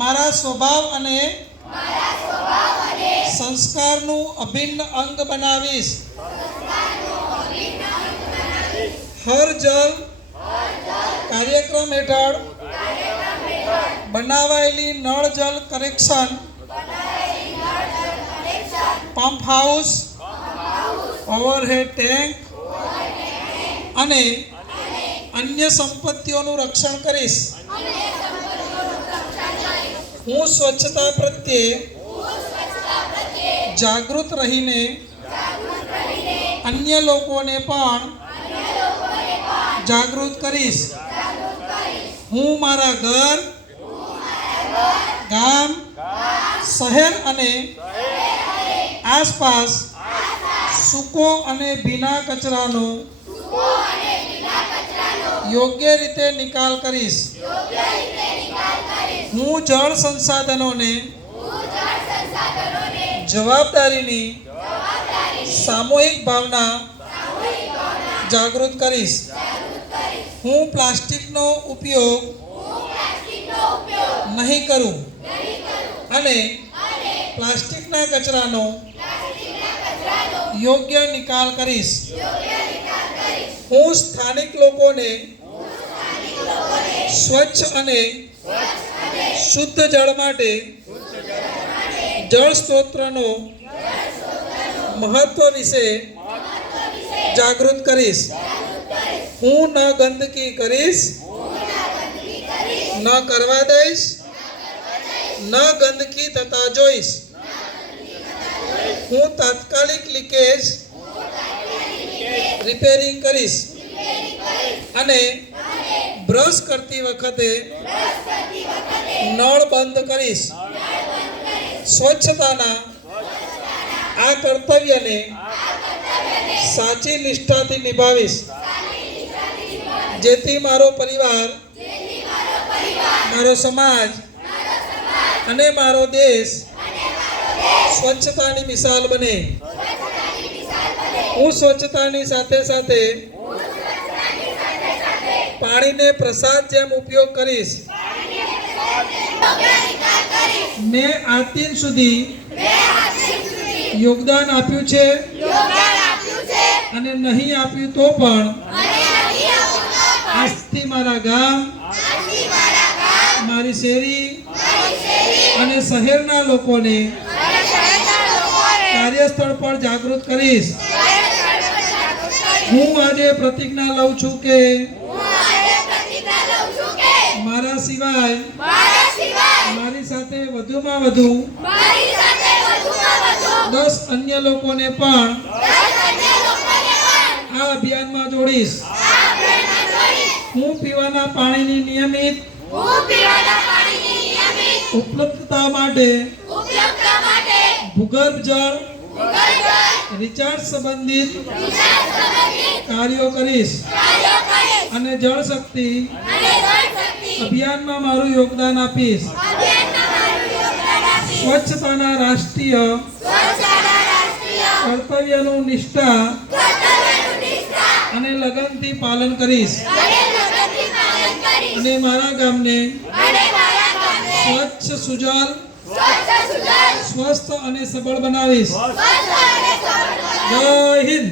મારા સ્વભાવ અને સંસ્કારનું અભિન્ન અંગ બનાવીશ. હર જલ કાર્યક્રમ હેઠળ બનાવાયેલી નળ જલ connection, pump house, overhead tank અને અન્ય સંપત્તિઓનું રક્ષણ કરીશ. હું સ્વચ્છતા પ્રત્યે જાગૃત રહીને અન્ય લોકોને પણ જાગૃત કરીશ. હું મારા ઘર, ગામ, શહેર અને આસપાસ સૂકો અને ભીના કચરાનો યોગ્ય રીતે નિકાલ કરીશ. હું જળ સંસાધનોને જવાબદારીની સામૂહિક ભાવના જાગૃત કરીશ. હું પ્લાસ્ટિકનો ઉપયોગ નહીં કરું અને પ્લાસ્ટિકના કચરાનો યોગ્ય નિકાલ કરીશ. હું સ્થાનિક લોકોને સ્વચ્છ અને શુદ્ધ જળ માટે જળ સ્ત્રોતનો મહત્વ વિશે જાગૃત કરીશ. હું ન ગંદકી કરીશ, ન કરવા દઈશ, ન ગંદકી થતા જોઈશ. હું તાત્કાલિક લીકેજ રિપેરિંગ કરીશ અને બ્રશ કરતી વખતે નળ બંધ કરીશ. સ્વચ્છતાના આ કર્તવ્યને સાચી નિષ્ઠાથી નિભાવીશ, જેથી મારો પરિવાર, મારો સમાજ અને મારો દેશ સ્વચ્છતાની મિસાલ બને. હું સ્વચ્છતાની સાથે સાથે પાણીને પ્રસાદ જેમ ઉપયોગ કરીશ. મેં આજ દિન સુધી યોગદાન આપ્યું છે અને નહીં આપ્યું તો પણ આજથી મારા ગામ, મારી શેરી અને શહેરના લોકોને કાર્યસ્થળ પર જાગૃત કરીશ. હું આજે પ્રતિજ્ઞા લઉં છું કે મારા સિવાય મારી સાથે વધુમાં વધુ 10 અન્ય લોકોને પણ આ અભિયાનમાં જોડીશ. હું પીવાના પાણીની નિયમિત ઉપલબ્ધતા માટે ભૂગર્ભ જળ રિચાર્જ સંબંધિત કાર્યો કરીશ અને જળ શક્તિ અભિયાનમાં મારું યોગદાન આપીશ. સ્વચ્છતાના રાષ્ટ્રીય કર્તવ્યનું નિષ્ઠા અને લગનથી પાલન કરીશ અને મારા ગામને સ્વચ્છ, સુજલ, સ્વસ્થ અને સબળ બનાવીશ. જય હિન્દ.